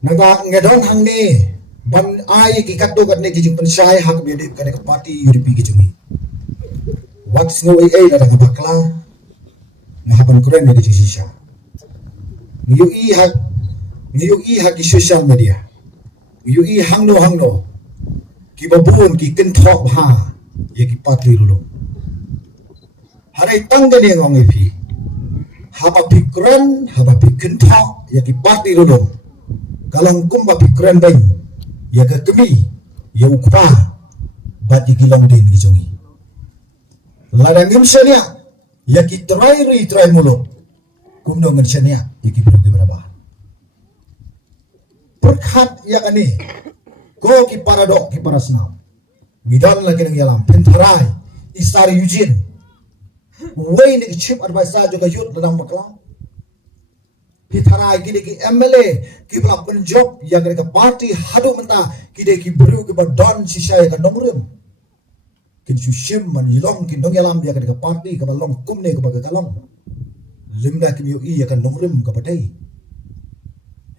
Naga ngedon hang ni ban ai ki kat do kat ne ki jing pensai hak bi de kan ke parti UDP ki jungi. What's no ai la daga bakla ngahapan kuren ne ki sisa. Ngiu i hak ki social media. Ngiu i hang no ki babun ki ken thok ha ye ki parti dulu. Harai tang gani ngong ipi. Haba pikran, haba piken thok ye ki parti dulu. Kalau kumba pikran bayi ya ke kemi ya ukpa bat di gilang din gijungi ladang ngimsania ya ki try mulu kumno ngensania ya ki bulu berapa perkhat ya kani ko ki paradok ki parasnam midan lagi nang yalam pentarai isari Eugene way ni chip advisor juga yut dalam makla Pitara gini ki MLA ki belak penjob yang mereka parti hadu mentah kide ki beru ki badon sisa yang nomrem kin sushim man yilong kin dong yalam dia ka parti ka balong kumne ka bagalong limda ki yo i ka nomrem ka padai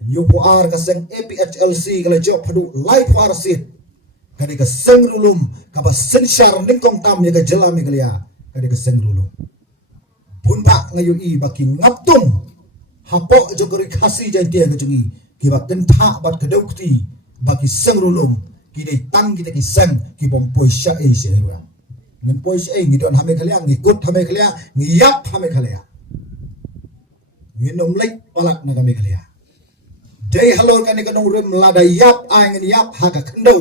yo puar ka seng APHLC ka job hadu live warsit ka ka seng rulum ka ba sensar ningkong tam ya ka jelam ka lia ka ka seng rulum punta ngayo i baki ngaptum hapok jogori khasi jantia kejungi kiba kentha bat kedokti bagi sang rulung kidai tang kita ki sang ki bompoi sya e serua ngen poi sya e ngidon hame khalia ngikut hame khalia ngiyap hame khalia nginom lek palak na kami khalia dei halor kan ni kanong rum lada yap ai ngen yap ha ka khendo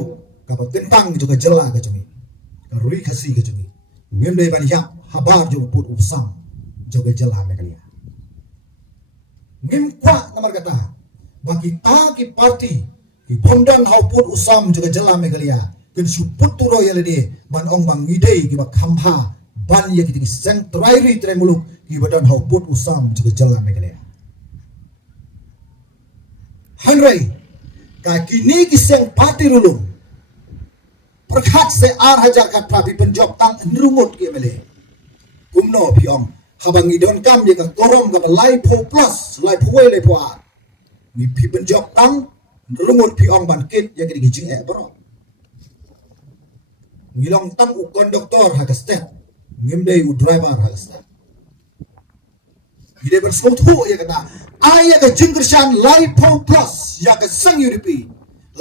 ka ba kentang juga jela kejungi ka rui khasi kejungi ngem dei ban yap habar jo put usam juga jela hame khalia ngimkwa namar kata bagi ta ki parti ki bondan hau put usam juga jela megalia ken suput turo yale de ban ong bang ngidei ki ba khamha ban ye ki seng trairi tremuluk ki badan hau put usam juga jela megalia hanrei ka kini ki seng parti rulung perkhat se ar hajar kat prapi penjob tang nrumut ki mele kumno piong habang idon kam dia ka korom ka lai po plus lai po we lai po a ni pi penjok tang rungut pi ong ban kit ya ki jing e bro ngilong tang u konduktor ha ka step ngimdei u driver ha ka step ide ban skot hu ya kata aya ka jing kersan lai po plus ya ka sang UDP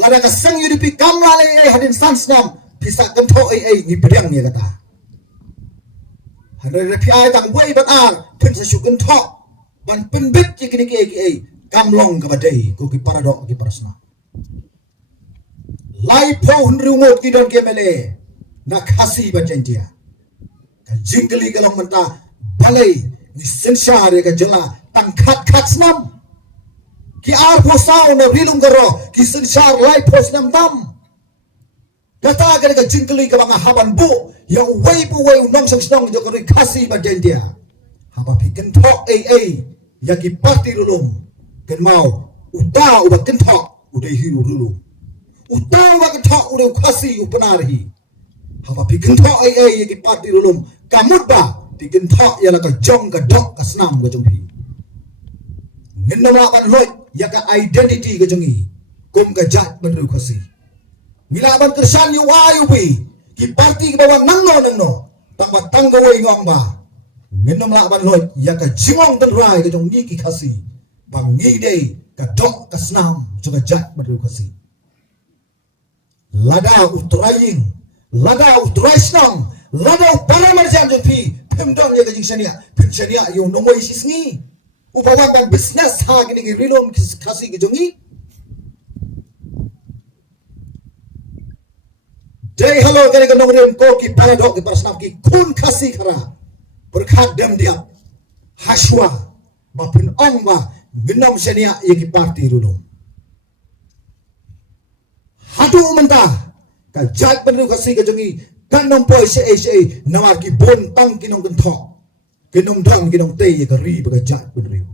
lada ka sang UDP kam lale hadin sansnam bisa kentho ai ni pedang ya kata Handai rapi ayat ang buai batar pen sasukan thok ban penbit ki kini ki kamlong ka badai ko ki paradok ki parasna lai po hunrungot ki don ke mele na khasi bajentia ka jingli kalong menta balai ni sensar ka jela tang khat snam ki ar po sao na rilung garo ki sensar lai po snam tam kata agar ka jingli ka banga haban bu ya wei pu wei nong sang snong jo kari khasi bajen dia haba piken thok ya ki parti rulum ken mau uta uba ken thok udai hiru rulum uta uba ken thok udai khasi upanarhi haba piken thok ya ki parti rulum kamut ba piken thok ya la ka jong ka dok ka snam ka jong pi ngin nama ban loi ya ka identity ka jongi kum ka jat beru khasi milaban kersan yu ayu pi ki parti ke bawang nangno tangba tanggawai ngong ba ngenom la ban loi ya ka jingong ten rai ka jong ni ki khasi bang ngi dei ka dok ka snam juga jat beru khasi lada utraying lada utraisnong lada paramarjan jong pi pemdong ya ka jing sania yu nomoi sisngi upawang ban business ha gini ki rilom khasi ki jongi Jai halo kani ka nongren ko ki paradok ki parasnam ki kun khasi khara berkhat dem dia haswa bapin ong ba gnam senia ye ki parti rulung hadu menta ka jat penru khasi ka jongi kan nom poi se nawar ki bon tang ki nong ken thok ki nong dang ki nong te ye ka ri ba jat penru